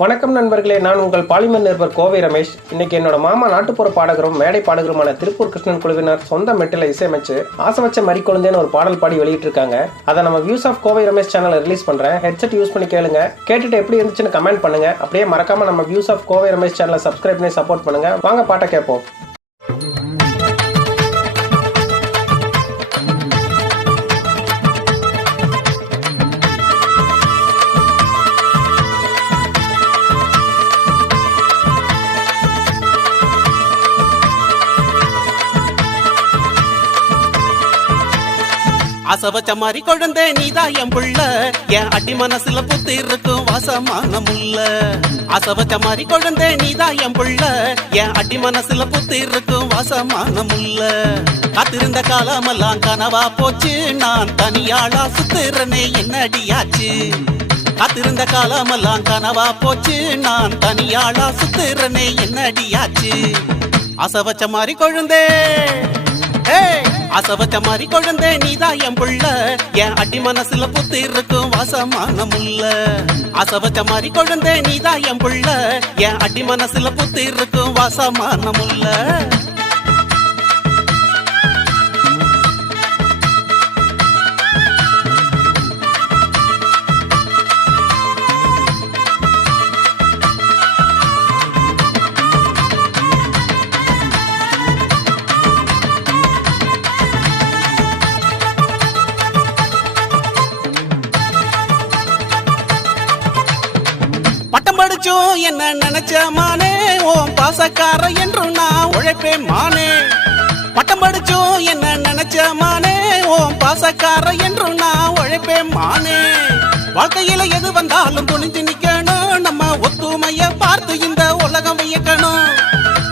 வணக்கம் நண்பர்களே நான் உங்கள் பாலிமர் நிருபர் கோவை ரமேஷ். இன்னைக்கு என்னோட மாமா நாட்டுப்புற பாடகரும் மேடை பாடகருமான திருப்பூர் கிருஷ்ணன் குழுவினர் சொந்த மெட்டில் இசையமைச்சு ஆசவச்ச மறி குழந்தைன்னு ஒரு பாடல் பாடி வெளியிட்டிருக்காங்க. அதை நம்ம வியூஸ் ஆஃப் கோவை ரமேஷ் சேனலில் ரிலீஸ் பண்ணுறேன் ஹெட்செட் யூஸ் பண்ணி கேளுங்க. கேட்டுட்டு எப்படி இருந்துச்சுன்னு கமெண்ட் பண்ணுங்க. அப்படியே மறக்காம நம்ம வியூஸ் ஆஃப் கோவை ரமேஷ் சேனலை சப்ஸ்கிரைப் பண்ணி சப்போர்ட் பண்ணுங்க. வாங்க பாட்டை கேட்போம். அசவச்ச மாதிரி குழந்தை நீதான் என் புள்ள என் அடி மனசுல புத்து இருக்கும் வாசமான முல்ல அசவச்ச மாதிரி குழந்தை நீதான் என் புள்ள என் அடி மனசுல புத்து இருக்கும் வாசமான முல்ல காத்திருந்த காலமெல்லாம் கனவா போச்சு. நான் தனியாளா சுத்துறனே என்ன அடியாச்சு காத்திருந்த காலமெல்லாம் கனவா போச்சு. நான் தனியாளா சுத்துறனே என்ன அடியாச்சு அசவச்ச மாதிரி கொழுந்தே. அசவச்ச மாதிரி குழந்தை நீதான் என் புள்ள. என் அடி மனசுல புத்து இருக்கும் வாசமான முல்ல அசவச்ச மாதிரி குழந்தை நீதான் என் புள்ள. என் அடி மனசுல புத்து இருக்கும் வாசமான முல்ல படிச்சோம் என்ன நினைச்ச மானே? ஓம் பாசக்கார என்றும் நான் உழைப்பேன் மானே. பட்டம் படிச்சும் என்ன நினைச்ச மானே? ஓம் பாசக்கார என்றும் நான் உழைப்பேன் மானே. வாழ்க்கையில எது வந்தாலும் துணிஞ்சு நிக்கணும். நம்ம ஒத்துமைய பார்த்து இந்த உலகம் வியக்கணும்.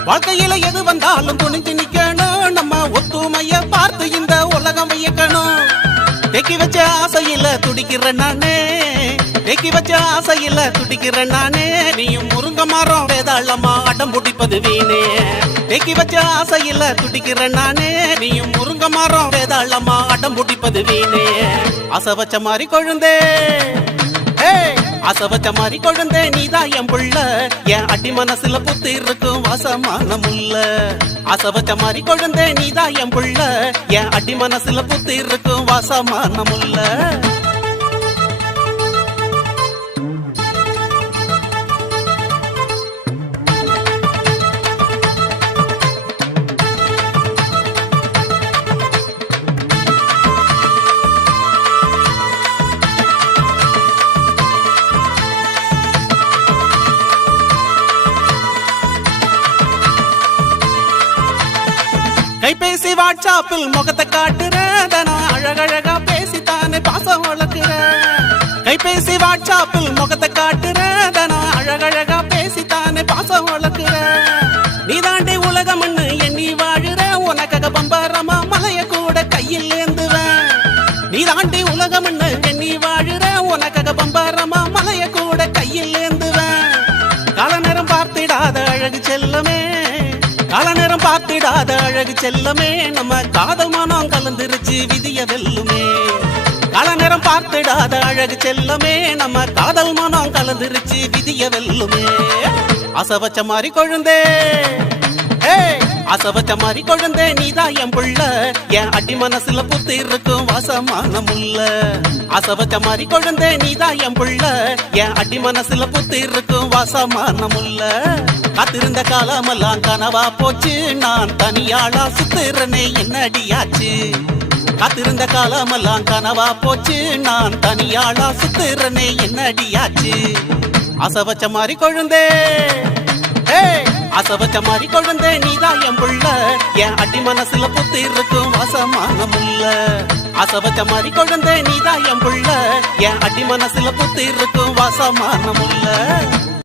வாழ்க்கையில எது வந்தாலும் துணிஞ்சு நிக்கணும். நம்ம ஒத்துமைய பார்த்து இந்த உலகம் வியக்கணும். தேக்கி வச்ச ஆசையில துடிக்கிற நானே. தேக்கி வச்ச ஆசையில துடிக்கிறேன் நானே. நீயும் முருங்க மரம் வேதாளமா அடம் பிடிப்பது வீணே. தேக்கி வச்ச ஆசையில துடிக்கிறேன் நானே. நீயும் முருங்க மரம் வேதாளமா அடம் பிடிப்பது வீணே. ஆசை வச்ச மாதிரி கொழுந்தே. ஏய், ஆசை வச்ச மாதிரி கொழுந்தே. நீதான் என் புள்ள. என் அடி மனசுல புத்து இருக்கும் வாசமான முல்ல ஆசை வச்ச மாதிரி கொழுந்தே. நீதான் என் புள்ள. என் அடி மனசுல புத்து இருக்கும் வாசமான முல்லை கைபேசி வாட்ஸ்அப்பில் முகத்தை காட்டுறேன் அழகழகா பேசித்தானே பாசம் வளர்க்கிற. கைபேசி வாட்ஸ்அப்பில் முகத்தை காட்டுறேன் அழகழகா பேசித்தானே பாசம் வளர்க்கிற. நீ தாண்டி உலகம்னு எண்ணி வாழுற. உனக்காக பம்பரமா மலைய கூட கையில் ஏந்துவேன் நீ தாண்டி உலகம்னு எண்ணி வாழுற. உனக்காக பம்பரமா மலைய கூட கையில் ஏந்துவேன் கால நேரம் பார்த்திடாத அழகு செல்லமே. கால நேரம் பார்த்திடாத அழகு செல்லமே. நம்ம காதல் மனம் கலந்துருச்சு விதிய வெல்லுமே. கால நேரம் பார்த்திடாத அழகு செல்லமே. நம்ம காதல் மனம் கலந்துருச்சு விதிய வெல்லுமே. அசவச்ச மாதிரி கொழுந்தே. அசவச்ச மாதிரி கொழுந்தே. நீதான் என் புள்ள. என் அடி மனசுல புத்து இருக்கும் வாசமான முல்ல அசவச்ச மாதிரி கொழுந்தே. நீதான் என் புள்ள. என் அடி மனசுல புத்து இருக்கும் வாசமான முல்ல காத்திருந்த காலமெல்லாம் கனவா போச்சு. நான் தனியாளா சுத்துறனே என்ன அடியாச்சு காத்திருந்த காலமெல்லாம் கனவா போச்சு. நான் தனியாளா சுத்துறனே என்ன அடியாச்சு மாதிரி கொழுந்தே. அசவச்ச மாதிரி கொழுந்தே நீதான் என் புள்ள. என் அடி மனசுல புத்து இருக்கும் வாசமான முல்ல அசவச்ச மாதிரி கொழுந்தே நீதான் என் புள்ள. என் அடி மனசுல புத்து இருக்கும் வாசமான முல்ல